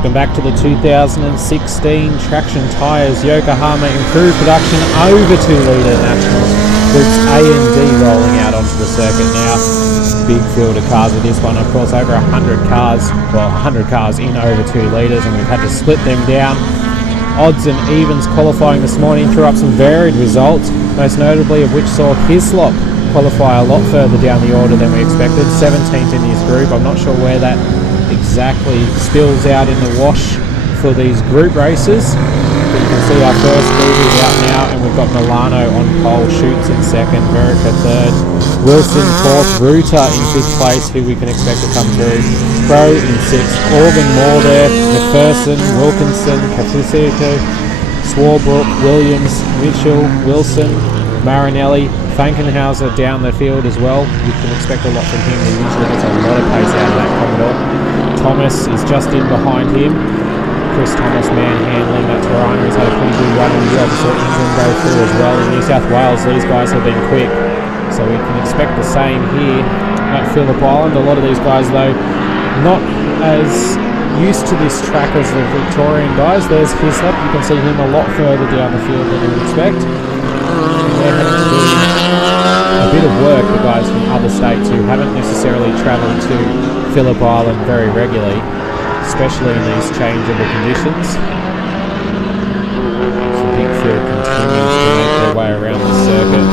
Welcome back to the 2016 Traction Tyres Yokohama Improved Production over 2 litre Nationals. Groups A and D rolling out onto the circuit now. Big field of cars with this one. Of course, over 100 cars, well, 100 cars in over 2 litres, and we've had to split them down. Odds and evens qualifying this morning threw up some varied results, most notably of which saw Hislop qualify a lot further down the order than we expected, 17th in his group. I'm not sure where that exactly spills out in the wash for these group races, but you can see our first group is out now, and we've got Milano on pole, Schutz in second, Verica third, Wilson fourth, Ruta in fifth place, who we can expect to come through, Crow in sixth, Organ Moore there, McPherson, Wilkinson, Katusiko, Swarbrook, Williams, Mitchell, Wilson, Marinelli, Fankenhauser down the field as well. You can expect a lot from him. He usually gets a lot of pace out of that Commodore. Thomas is just in behind him. Chris Thomas manhandling that Tirana. He's had a pretty good run on the opposite. England go through as well. In New South Wales, these guys have been quick, so we can expect the same here at Phillip Island. A lot of these guys, though, not as used to this track as the Victorian guys. There's Hislop. You can see him a lot further down the field than you would expect. They're having to do a bit of work, the guys from other states who haven't necessarily travelled to Phillip Island very regularly, especially in these changeable conditions. So Big Field continues to make their way around the circuit.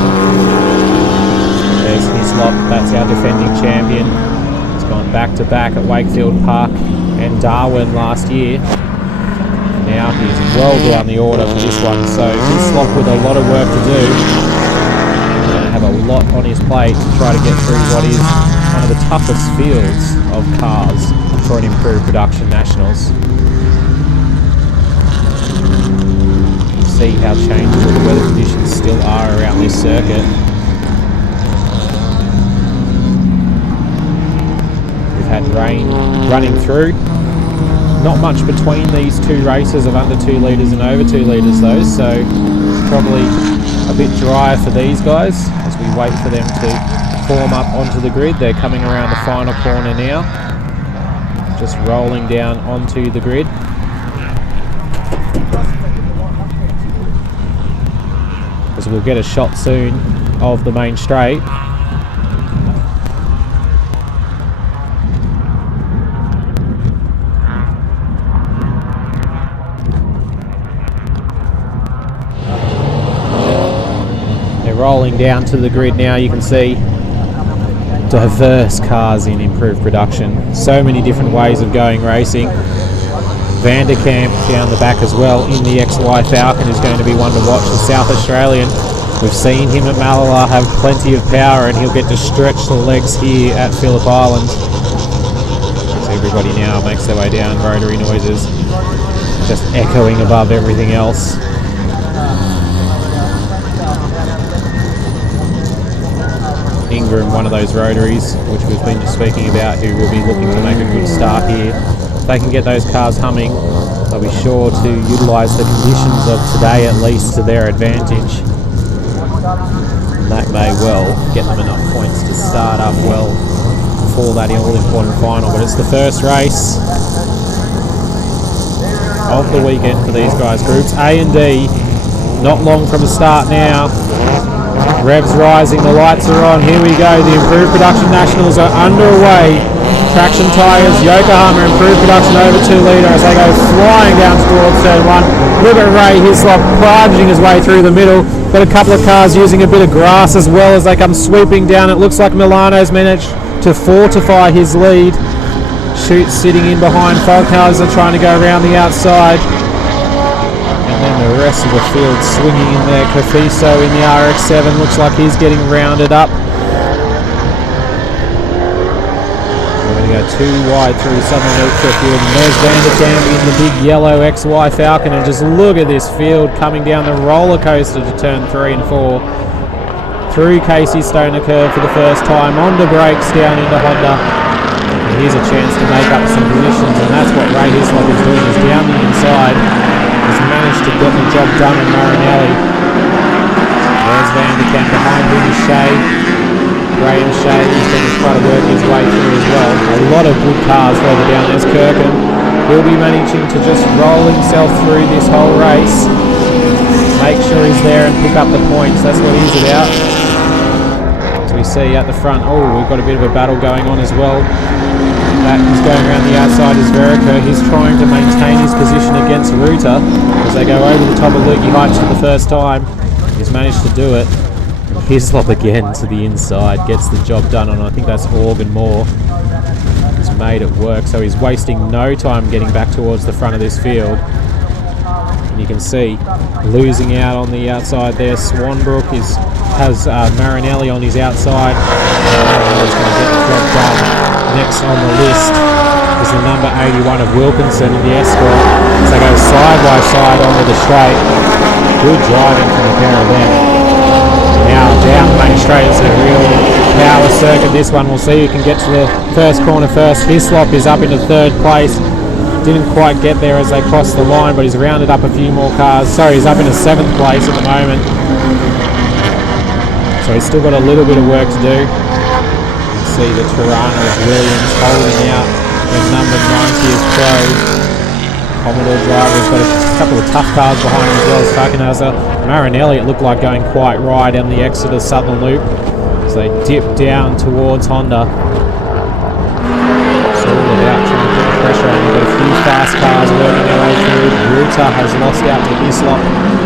There's Hislop, that's our defending champion. He's gone back to back at Wakefield Park and Darwin last year. Now he's well down the order for this one, so Hislop with a lot of work to do. He's going to have a lot on his plate to try to get through what is one of the toughest fields of cars for an improved production Nationals. See how changeable the weather conditions still are around this circuit. We've had rain running through. Not much between these two races of under 2 litres and over 2 litres though, so probably a bit drier for these guys as we wait for them to form up onto the grid. They're coming around the final corner now, just rolling down onto the grid. As we'll get a shot soon of the main straight. Rolling down to the grid now, you can see diverse cars in improved production. So many different ways of going racing. Vanderkamp down the back as well in the XY Falcon is going to be one to watch. The South Australian, we've seen him at Malala have plenty of power, and he'll get to stretch the legs here at Phillip Island. As everybody now makes their way down, rotary noises just echoing above everything else. Ingram, one of those rotaries which we've been just speaking about, who will be looking to make a good start here. If they can get those cars humming, they'll be sure to utilise the conditions of today at least to their advantage. And that may well get them enough points to start up well for that all-important final. But it's the first race of the weekend for these guys. Groups A and D, not long from the start now. Revs rising, the lights are on, here we go, the Improved Production Nationals are underway. Traction Tyres, Yokohama Improved Production over 2 litre as they go flying down towards turn 1. Look at Ray Hislop plunging his way through the middle. Got a couple of cars using a bit of grass as well as they come sweeping down. It looks like Milano's managed to fortify his lead. Schutz sitting in behind, Fankenhauser trying to go around the outside. And then the rest of the field swinging in there. Cafiso in the RX-7 looks like he's getting rounded up. We're going to go too wide through Southern Litre field. And there's Vanderkamp in the big yellow XY Falcon. And just look at this field coming down the roller coaster to turn 3 and 4. Through Casey Stoner curve for the first time. Onto brakes down into Honda. And here's a chance to make up some positions. And that's what Ray Hislop is doing, is down the inside. Has managed to get the job done on Marinelli. There's Vanderkamp, behind him is Shea. Graham Shea is going to try to work his way through as well. A lot of good cars further down. There's Kirkham. He'll be managing to just roll himself through this whole race. Make sure he's there and pick up the points. That's what he's about. As we see at the front, we've got a bit of a battle going on as well. That is going around the outside is Verica. He's trying to maintain his position against Ruta as they go over the top of Lukey Heights for the first time. He's managed to do it. Hislop again to the inside, gets the job done on, I think that's Organ Moore. He's made it work, so he's wasting no time getting back towards the front of this field. And you can see losing out on the outside there. Swanbrook has Marinelli on his outside. Marinelli's going to get the job done. Next on the list is the number 81 of Wilkinson in the Escort. So they go side by side onto the straight. Good driving from the pair of them. Now down the main straight, it's a real power circuit. This one, we'll see who can get to the first corner first. Hislop is up into third place. Didn't quite get there as they crossed the line, but he's rounded up a few more cars. Sorry, he's up into 7th place at the moment. So he's still got a little bit of work to do. You can see the Tirana of Williams holding out with number 90 as Pro. Commodore driver's got a couple of tough cars behind him as well as Falkenhauser. Marinelli, it looked like going quite right on the Exeter Southern Loop. So they dip down towards Honda. It's all about trying to put the pressure on. You've got a few fast cars working their way through. Ruta has lost out to Hislop.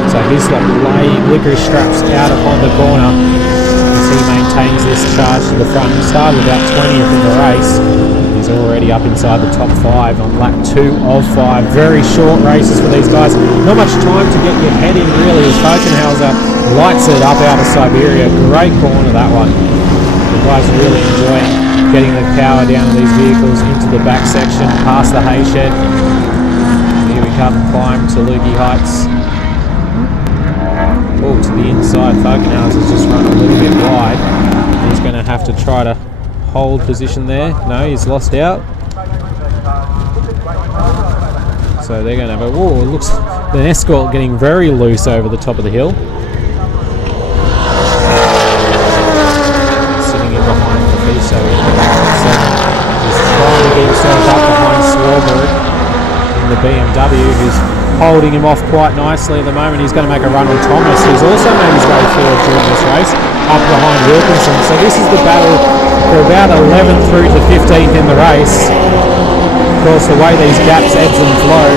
So Hislop laying licorice straps out of Honda corner as he maintains this charge to the front. He started about 20th in the race. He's already up inside the top 5 on lap 2 of 5. Very short races for these guys. Not much time to get your head in really as Falkenhauser lights it up out of Siberia. Great corner that one. The guys are really enjoying getting the power down of these vehicles into the back section past the hay shed. Here we come, climb to Lukey Heights. To the inside, Falkenhauser's just run a little bit wide. He's going to have to try to hold position there. No, he's lost out. So they're going to have a... it looks... The Escort getting very loose over the top of the hill. Sitting in behind Fafiso. He's trying to get himself up behind Swarberg in the BMW, who's holding him off quite nicely at the moment. He's going to make a run on Thomas, who's also made his way forward during this race, up behind Wilkinson. So this is the battle for about 11th through to 15th in the race. Of course, the way these gaps ebbs and flow,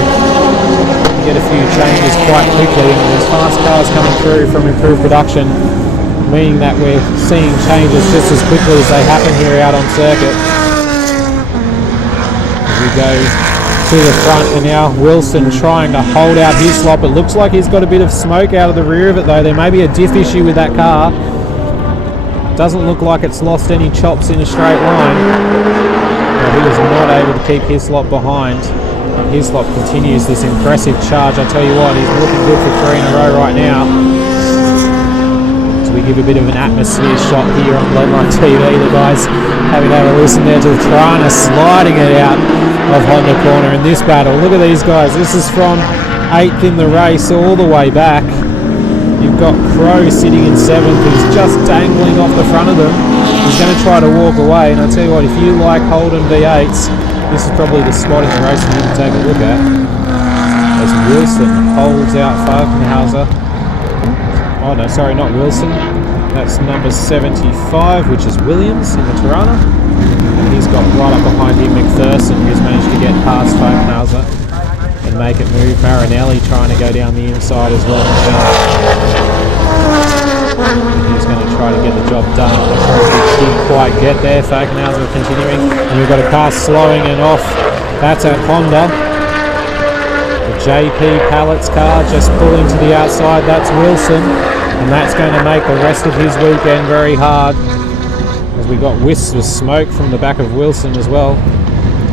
you get a few changes quite quickly, and there's fast cars coming through from improved production, meaning that we're seeing changes just as quickly as they happen here out on circuit. As we go to the front, and now Wilson trying to hold out Hislop. It looks like he's got a bit of smoke out of the rear of it though. There may be a diff issue with that car. Doesn't look like it's lost any chops in a straight line. But he was not able to keep Hislop behind. Hislop continues this impressive charge. I tell you what, he's looking good for 3 in a row right now. So we give a bit of an atmosphere shot here on Bloodline TV. The guys having to have a listen there to the Tirana sliding it out of Honda corner in this battle. Look at these guys. This is from 8th in the race all the way back. You've got Crow sitting in 7th, who's just dangling off the front of them. He's going to try to walk away, and I tell you what, if you like Holden V8s, this is probably the spot in the race that you can take a look at. As Wilson holds out Falkenhauser. Oh no, sorry, not Wilson. That's number 75, which is Williams in the Tirana. And he's got right up behind him McPherson, who's managed to get past Falkenhauser and make it move. Marinelli trying to go down the inside as well. And he's going to try to get the job done. He didn't quite get there. Falkenhauser continuing. And we've got a car slowing it off. That's at Honda. The JP Pallets car just pulling to the outside. That's Wilson. And that's going to make the rest of his weekend very hard, as we got wisps of smoke from the back of Wilson as well.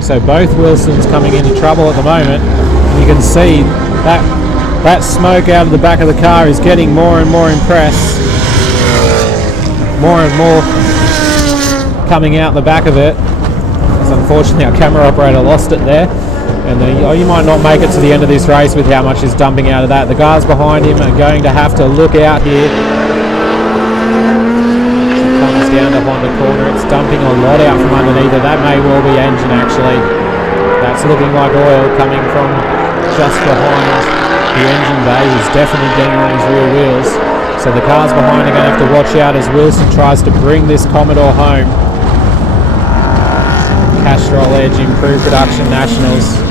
So both Wilsons coming into trouble at the moment. And you can see that smoke out of the back of the car is getting more and more impressed. More and more coming out the back of it. As unfortunately our camera operator lost it there. And you might not make it to the end of this race with how much is dumping out of that. The guys behind him are going to have to look out here. It comes down to Honda corner. It's dumping a lot out from underneath it. That may well be engine actually. That's looking like oil coming from just behind the engine bay. He's definitely getting on his rear wheels. So the cars behind are going to have to watch out as Wilson tries to bring this Commodore home. Castrol Edge, improved production Nationals.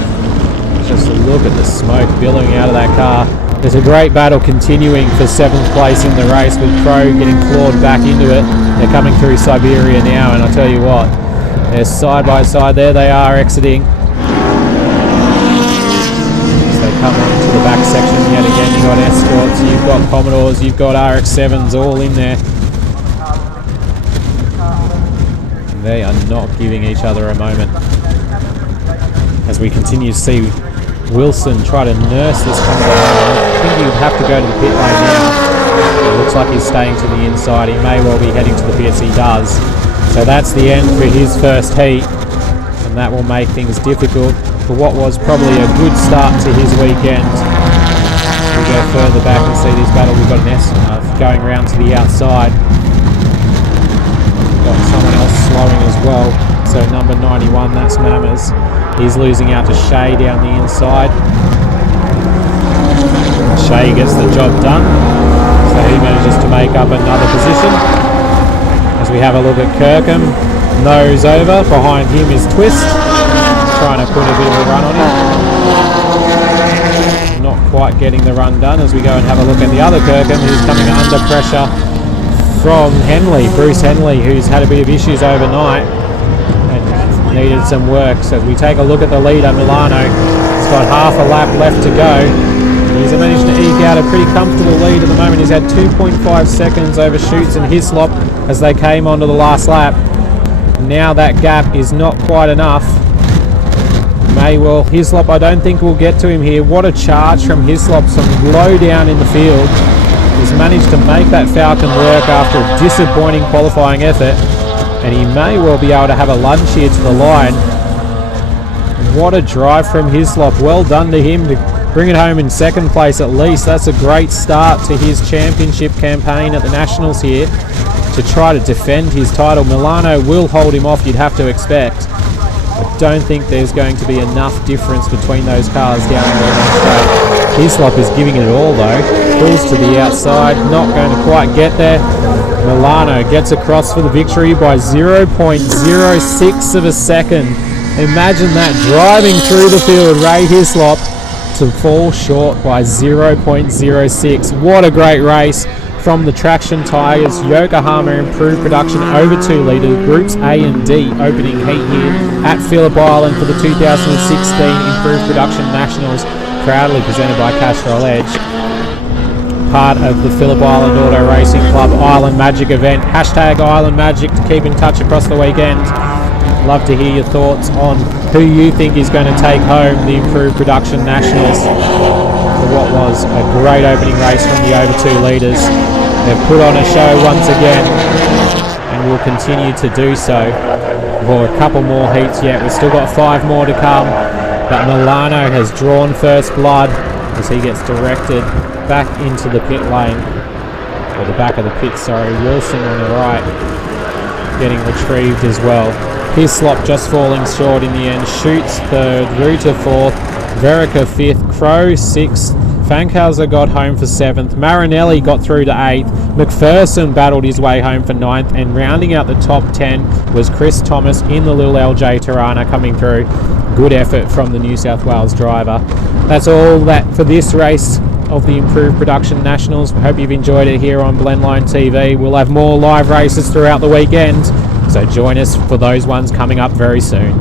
Just a look at the smoke billowing out of that car. There's a great battle continuing for 7th place in the race, with Crow getting clawed back into it. They're coming through Siberia now, and I'll tell you what, they're side by side. There they are exiting. So they come on to the back section yet again. You've got Escorts, you've got Commodores, you've got RX-7s all in there. They are not giving each other a moment. As we continue to see Wilson try to nurse this Commodore. I think he would have to go to the pit lane now. It looks like he's staying to the inside. He may well be heading to the pits. He does. So that's the end for his first heat, and that will make things difficult for what was probably a good start to his weekend. We go further back and see this battle. We've got an S going around to the outside. Got someone else slowing as well. So number 91, that's Mammers. He's losing out to Shea down the inside. Shea gets the job done. So he manages to make up another position. As we have a look at Kirkham, nose over. Behind him is Twist, trying to put a bit of a run on him. Not quite getting the run done. As we go and have a look at the other Kirkham, who's coming under pressure from Henley, Bruce Henley, who's had a bit of issues overnight and needed some work. So as we take a look at the leader, Milano, he's got half a lap left to go. He's managed to eke out a pretty comfortable lead at the moment. He's had 2.5 seconds over Schutz and Hislop as they came onto the last lap. Now that gap is not quite enough. Hislop I don't think will get to him here. What a charge from Hislop, some low down in the field. He's managed to make that Falcon work after a disappointing qualifying effort, and he may well be able to have a lunge here to the line. What a drive from Hislop. Well done to him to bring it home in 2nd place at least. That's a great start to his championship campaign at the Nationals here to try to defend his title. Milano will hold him off, you'd have to expect. I don't think there's going to be enough difference between those cars down in the straight. Hislop is giving it all though. Pulls to the outside, not going to quite get there. Milano gets across for the victory by 0.06 of a second. Imagine that, driving through the field, Ray Hislop to fall short by 0.06. What a great race from the Traction Tigers. Yokohama improved production over 2 litre, groups A and D opening heat here at Phillip Island for the 2016 improved production Nationals, proudly presented by Castrol Edge. Part of the Phillip Island Auto Racing Club Island Magic event. Hashtag Island Magic to keep in touch across the weekend. Love to hear your thoughts on who you think is going to take home the improved production Nationals for what was a great opening race from the over 2 litres. They've put on a show once again and will continue to do so for a couple more heats yet. We've still got 5 more to come, but Milano has drawn first blood as he gets directed back into the pit lane, or the back of the pit, sorry. Wilson on the right getting retrieved as well. Hislop just falling short in the end. Schutz 3rd, Ruta 4th, Verica 5th, Crow 6th, Fankhauser got home for 7th, Marinelli got through to 8th, McPherson battled his way home for 9th, and rounding out the top 10 was Chris Thomas in the Lil LJ Tirana coming through. Good effort from the New South Wales driver. That's all that for this race of the improved production Nationals. We hope you've enjoyed it here on Blendline TV. We'll have more live races throughout the weekend, so join us for those ones coming up very soon.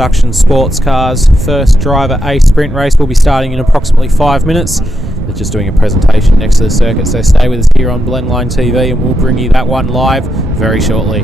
Production sports cars. First driver A sprint race will be starting in approximately 5 minutes. They're just doing a presentation next to the circuit, so stay with us here on Blendline TV and we'll bring you that one live very shortly.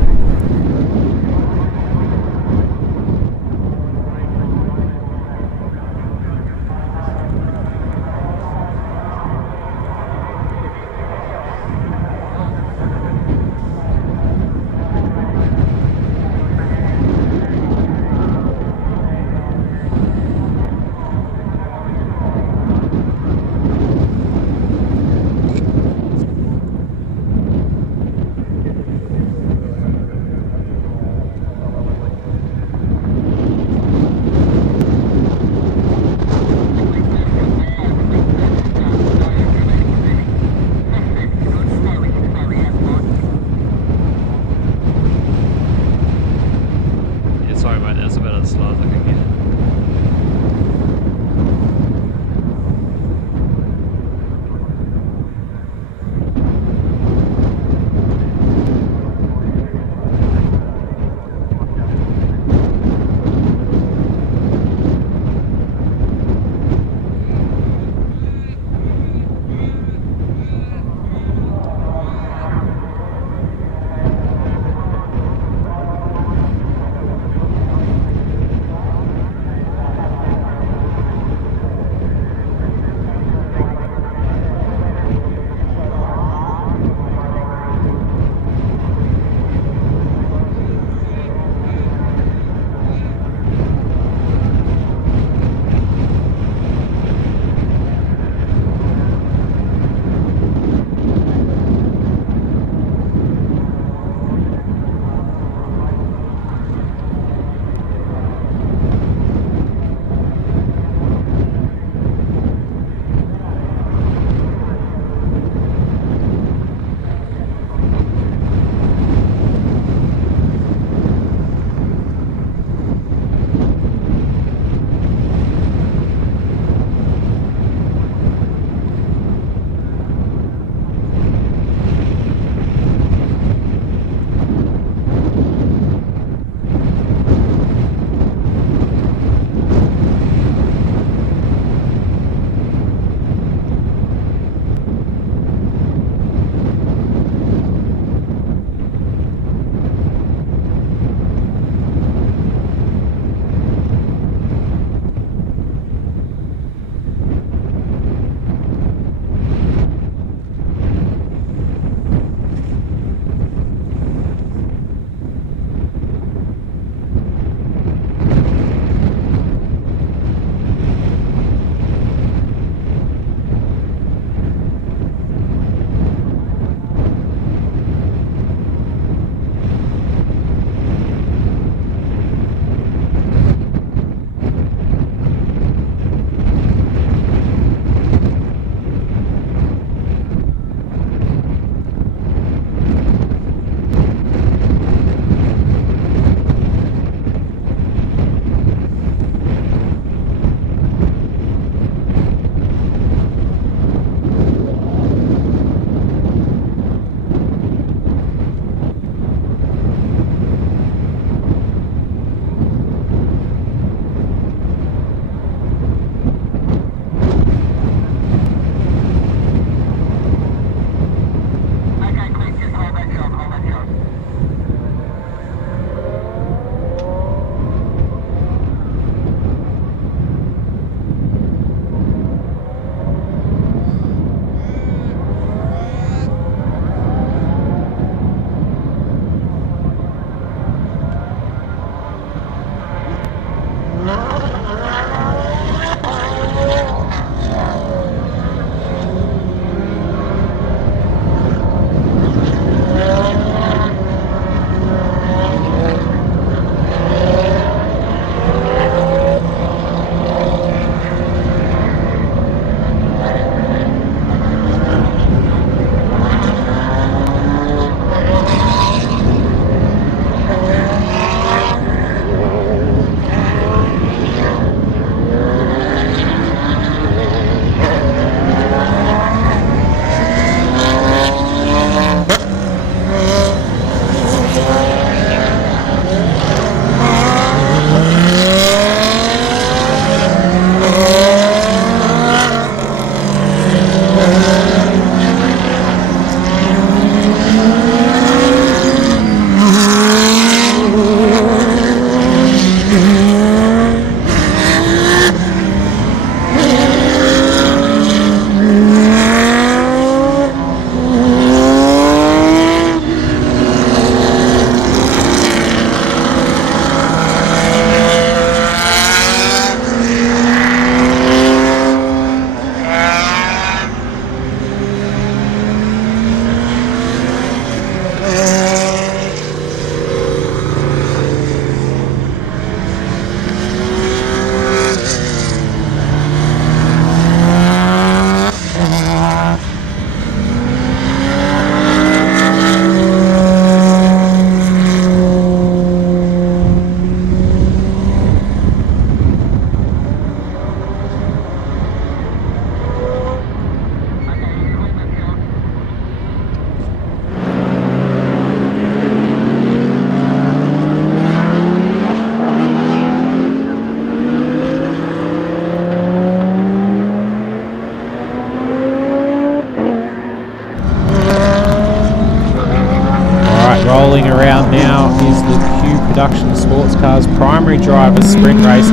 Rolling around now is the Q Production Sports Cars Primary Driver Sprint Race.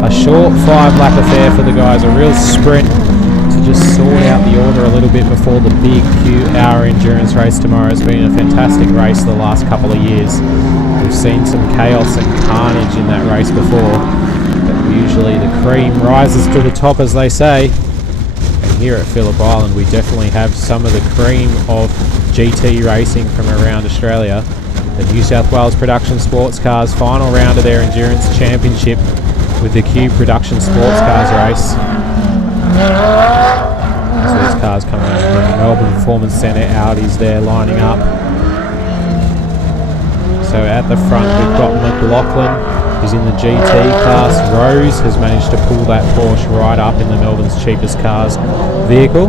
A short 5-lap affair for the guys, a real sprint to just sort out the order a little bit before the big Q Hour Endurance Race tomorrow. It's been a fantastic race the last couple of years. We've seen some chaos and carnage in that race before, but usually the cream rises to the top, as they say. And here at Phillip Island we definitely have some of the cream of GT racing from around Australia. The New South Wales Production Sports Cars final round of their Endurance Championship with the Q Production Sports Cars race. So these cars coming out from the Melbourne Performance Centre, Audis there lining up. So at the front we've got McLaughlin, who's in the GT class. Rose has managed to pull that Porsche right up in the Melbourne's cheapest cars vehicle.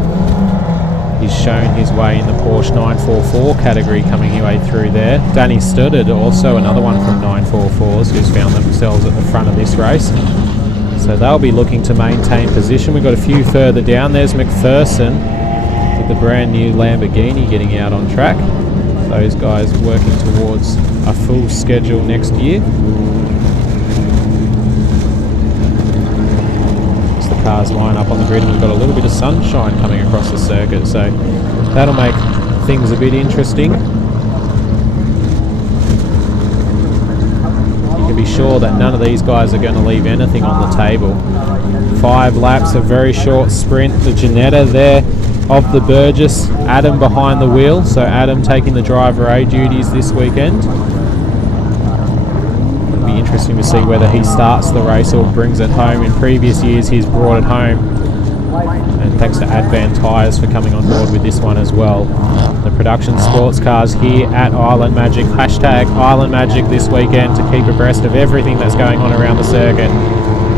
He's shown his way in the Porsche 944 category, coming his way through there. Danny Studdard, also another one from 944s, who's found themselves at the front of this race. So they'll be looking to maintain position. We've got a few further down. There's McPherson with the brand new Lamborghini getting out on track. Those guys working towards a full schedule next year. Cars line up on the grid, and we've got a little bit of sunshine coming across the circuit, so that'll make things a bit interesting. You can be sure that none of these guys are going to leave anything on the table. 5 laps, a very short sprint. The Janetta there of the Burgess, Adam behind the wheel, so Adam taking the driver A duties this weekend. Interesting to see whether he starts the race or brings it home. In previous years he's brought it home, and thanks to Advan Tyres for coming on board with this one as well. The Production Sports Cars here at Island Magic, hashtag Island Magic this weekend to keep abreast of everything that's going on around the circuit.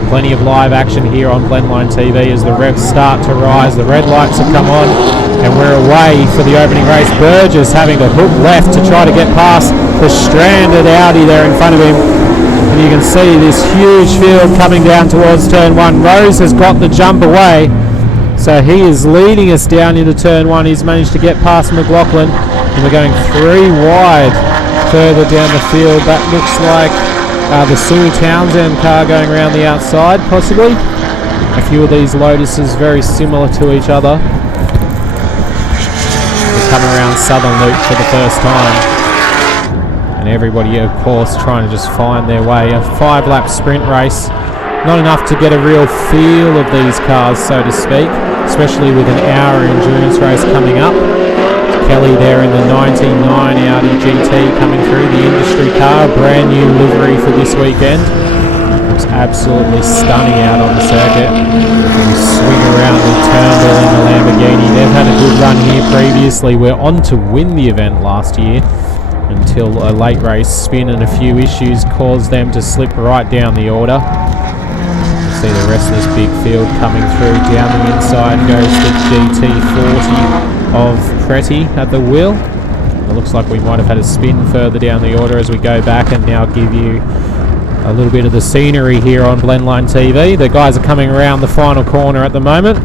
Plenty of live action here on Blendline TV as the revs start to rise. The red lights have come on and we're away for the opening race. Burgess having to hook left to try to get past the stranded Audi there in front of him. And you can see this huge field coming down towards turn 1. Rose has got the jump away, so he is leading us down into turn 1. He's managed to get past McLaughlin, and we're going 3 wide further down the field. That looks like the Sue Townsend car going around the outside, possibly. A few of these Lotuses very similar to each other. They come around Southern Loop for the first time. And everybody, of course, trying to just find their way. A 5-lap sprint race. Not enough to get a real feel of these cars, so to speak, especially with an hour endurance race coming up. Kelly there in the 99 Audi GT coming through, the industry car, brand new livery for this weekend. Looks absolutely stunning out on the circuit. We swing around with Turnbull in the Lamborghini. They've had a good run here previously. We're on to win the event last year, until a late race spin and a few issues caused them to slip right down the order. You see the rest of this big field coming through. Down the inside goes the GT40 of Preti at the wheel. It looks like we might have had a spin further down the order as we go back and now give you a little bit of the scenery here on Blendline TV. The guys are coming around the final corner at the moment,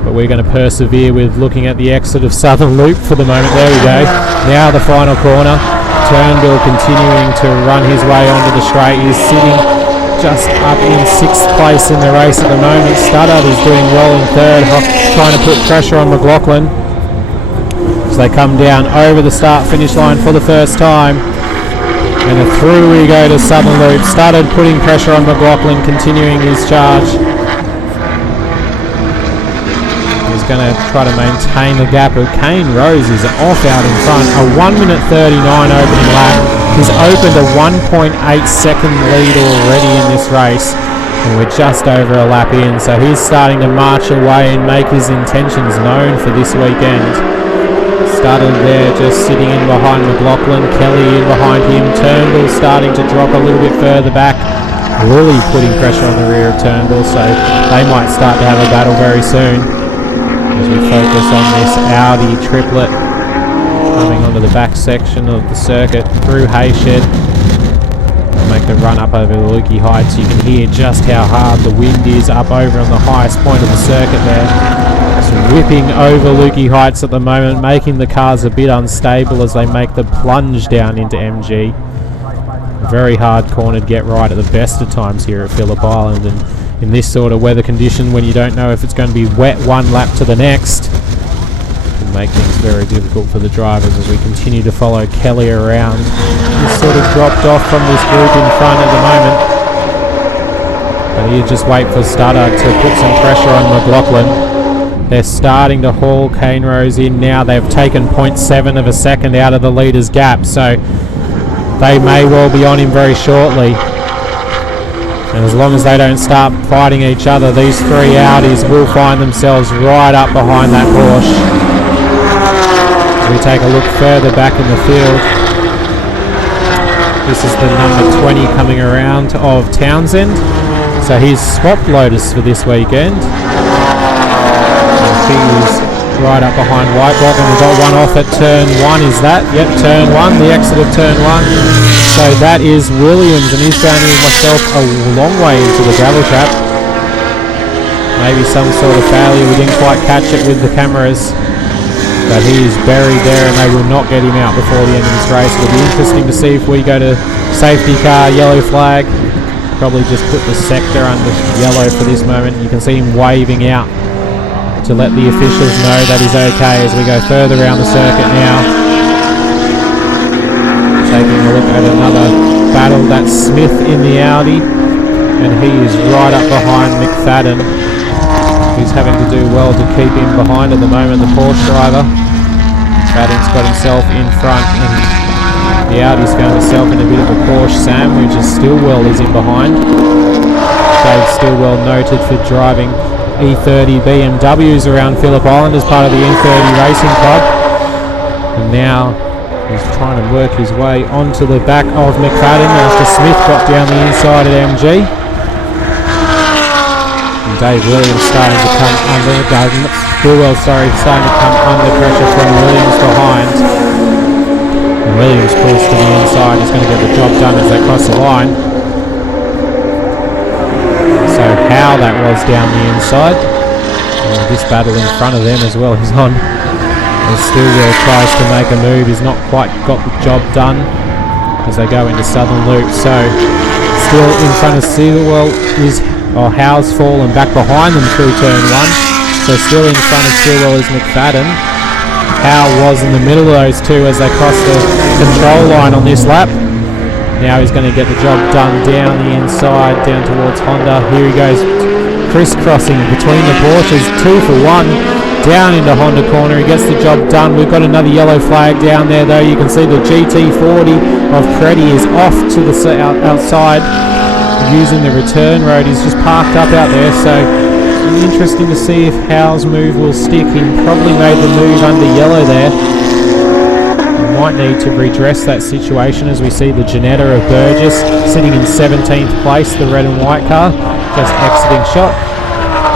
but we're going to persevere with looking at the exit of Southern Loop for the moment. There we go. Now the final corner. Turnbull continuing to run his way onto the straight. He's sitting just up in 6th place in the race at the moment. Studdard is doing well in 3rd, trying to put pressure on McLaughlin. So they come down over the start-finish line for the first time. And through we go to Southern Loop. Studdard putting pressure on McLaughlin, continuing his charge. Going to try to maintain the gap, but Kane Rose is off out in front. A 1:39 opening lap. He's opened a 1.8 second lead already in this race, and we're just over a lap in, so he's starting to march away and make his intentions known for this weekend. Started there just sitting in behind McLaughlin, Kelly in behind him, Turnbull starting to drop a little bit further back, really putting pressure on the rear of Turnbull, so they might start to have a battle very soon. As we focus on this Audi triplet coming onto the back section of the circuit through Hayshed. They'll make the run up over the Lukey Heights. You can hear just how hard the wind is up over on the highest point of the circuit there. Some whipping over Lukey Heights at the moment, making the cars a bit unstable as they make the plunge down into MG. Very hard corner to get right at the best of times here at Phillip Island, and in this sort of weather condition when you don't know if it's going to be wet one lap to the next, it can make things very difficult for the drivers as we continue to follow Kelly around. He's sort of dropped off from this group in front at the moment. And you just wait for Stutter to put some pressure on McLaughlin. They're starting to haul Cane Rose in now. They've taken 0.7 of a second out of the leader's gap, so they may well be on him very shortly. And as long as they don't start fighting each other, these three Audis will find themselves right up behind that Porsche. We take a look further back in the field. This is the number 20 coming around of Townsend. So he's swapped Lotus for this weekend. He's right up behind Whiteblock, and we've got one off at turn 1. Is that? Yep, turn 1, the exit of turn 1. So that is Williams, and he's going myself a long way into the gravel trap. Maybe some sort of failure. We didn't quite catch it with the cameras. But he is buried there, and they will not get him out before the end of this race. It'll be interesting to see if we go to safety car, yellow flag. Probably just put the sector under yellow for this moment. You can see him waving out to let the officials know that he's okay as we go further around the circuit now. Taking a look at another battle, that's Smith in the Audi, and he is right up behind McFadden. He's having to do well to keep him behind at the moment, the Porsche driver. McFadden's got himself in front, and the Audi's found himself in a bit of a Porsche sandwich as Stillwell is in behind. Dave Stillwell noted for driving E30 BMWs around Phillip Island as part of the E30 Racing Club. And now he's trying to work his way onto the back of McFadden after Smith got down the inside at MG. And Dave Williams starting to come under, Stillwell starting to come under pressure from Williams behind. And Williams pulls to the inside. He's going to get the job done as they cross the line. So how that was down the inside. And this battle in front of them as well is on. As Stillwell tries to make a move, he's not quite got the job done as they go into Southern Loop. So still in front of Stillwell is Howe's fallen back behind them through turn 1. So still in front of Stillwell is McFadden. Howe was in the middle of those two as they crossed the control line on this lap. Now he's going to get the job done down the inside, down towards Honda. Here he goes, crisscrossing between the Porsches, 2 for 1, down into Honda corner. He gets the job done. We've got another yellow flag down there though. You can see the GT40 of Preddy is off to the outside using the return road. He's just parked up out there, so interesting to see if Howe's move will stick. He probably made the move under yellow there. We might need to redress that situation as we see the Janetta of Burgess sitting in 17th place, the red and white car, just exiting shot.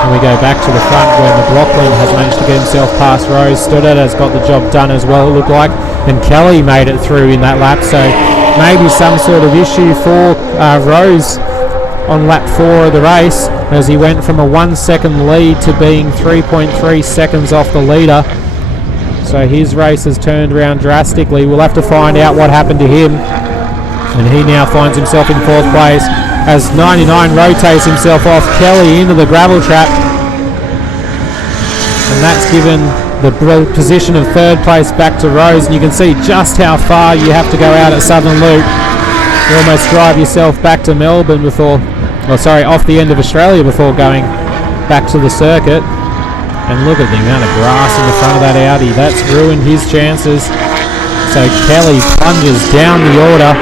And we go back to the front where McLaughlin has managed to get himself past Rose. Stoddard has got the job done as well, it looked like. And Kelly made it through in that lap, so maybe some sort of issue for Rose on lap 4 of the race, as he went from a 1 second lead to being 3.3 seconds off the leader. So his race has turned around drastically. We'll have to find out what happened to him. And he now finds himself in 4th place as 99 rotates himself off Kelly into the gravel trap. And that's given the position of 3rd place back to Rose. And you can see just how far you have to go out at Southern Loop. You almost drive yourself back to Melbourne before, off the end of Australia before going back to the circuit. And look at the amount of grass in the front of that Audi. That's ruined his chances. So Kelly plunges down the order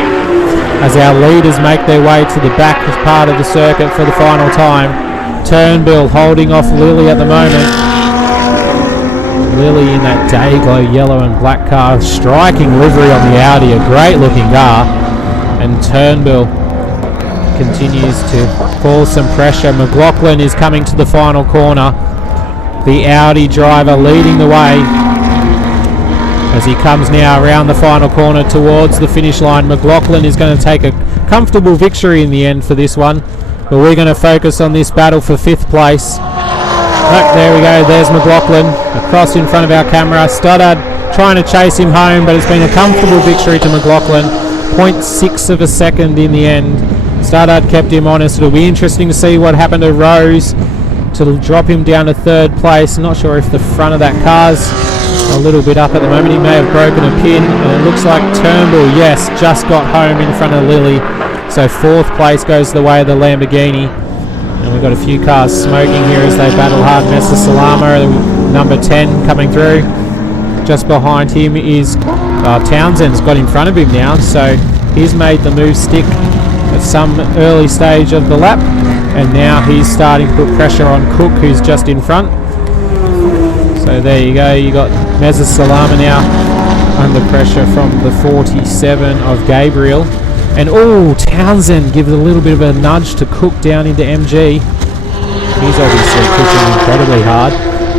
as our leaders make their way to the back part of the circuit for the final time. Turnbull holding off Lily at the moment. Lily in that Dayglow yellow and black car, striking livery on the Audi, a great looking car. And Turnbull continues to cause some pressure. McLaughlin is coming to the final corner. The Audi driver leading the way as he comes now around the final corner towards the finish line. McLaughlin is going to take a comfortable victory in the end for this one, but we're going to focus on this battle for 5th place. Oh, there we go, there's McLaughlin across in front of our camera. Stoddard trying to chase him home, but it's been a comfortable victory to McLaughlin. 0.6 of a second in the end. Stoddard kept him honest. It'll be interesting to see what happened to Rose to drop him down to third place. Not sure if the front of that car's a little bit up at the moment. He may have broken a pin, and it looks like Turnbull, yes, just got home in front of Lilly. So fourth place goes the way of the Lamborghini. And we've got a few cars smoking here as they battle hard. Mesa Salama, number 10, coming through. Just behind him is Townsend's got in front of him now, so he's made the move stick at some early stage of the lap, and now he's starting to put pressure on Cook, who's just in front. So there you go, you got Mesa Salama now under pressure from the 47 of Gabriel. And Townsend gives a little bit of a nudge to Cook down into MG. He's obviously pushing incredibly hard,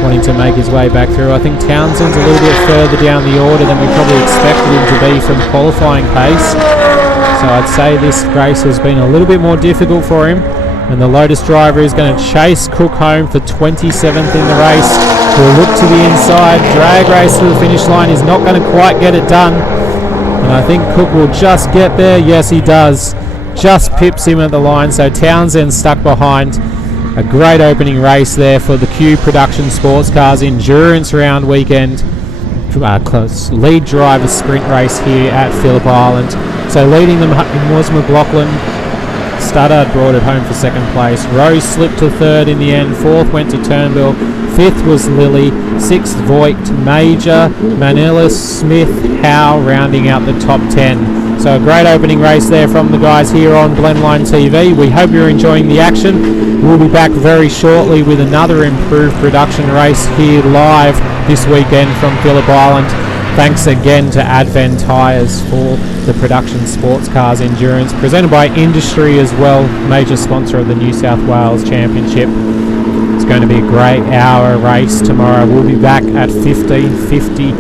wanting to make his way back through. I think Townsend's a little bit further down the order than we probably expected him to be from qualifying pace. So I'd say this race has been a little bit more difficult for him. And the Lotus driver is going to chase Cook home for 27th in the race. We'll look to the inside. Drag race to the finish line. He's not going to quite get it done. And I think Cook will just get there. Yes, he does. Just pips him at the line. So Townsend stuck behind. A great opening race there for the Q Production Sports Cars Endurance Round weekend. Close lead driver sprint race here at Phillip Island. So leading them was McLaughlin. Stoddard brought it home for second place. Rose slipped to third in the end. Fourth went to Turnbull. Fifth was Lilly. Sixth Voigt, Major, Manilis, Smith, Howe rounding out the top 10. So a great opening race there from the guys here on Blendline TV. We hope you're enjoying the action. We'll be back very shortly with another improved production race here live this weekend from Phillip Island. Thanks again to Advent Tyres for the Production Sports Cars Endurance, presented by Industry as well, major sponsor of the New South Wales Championship. It's going to be a great hour race tomorrow. We'll be back at 15:50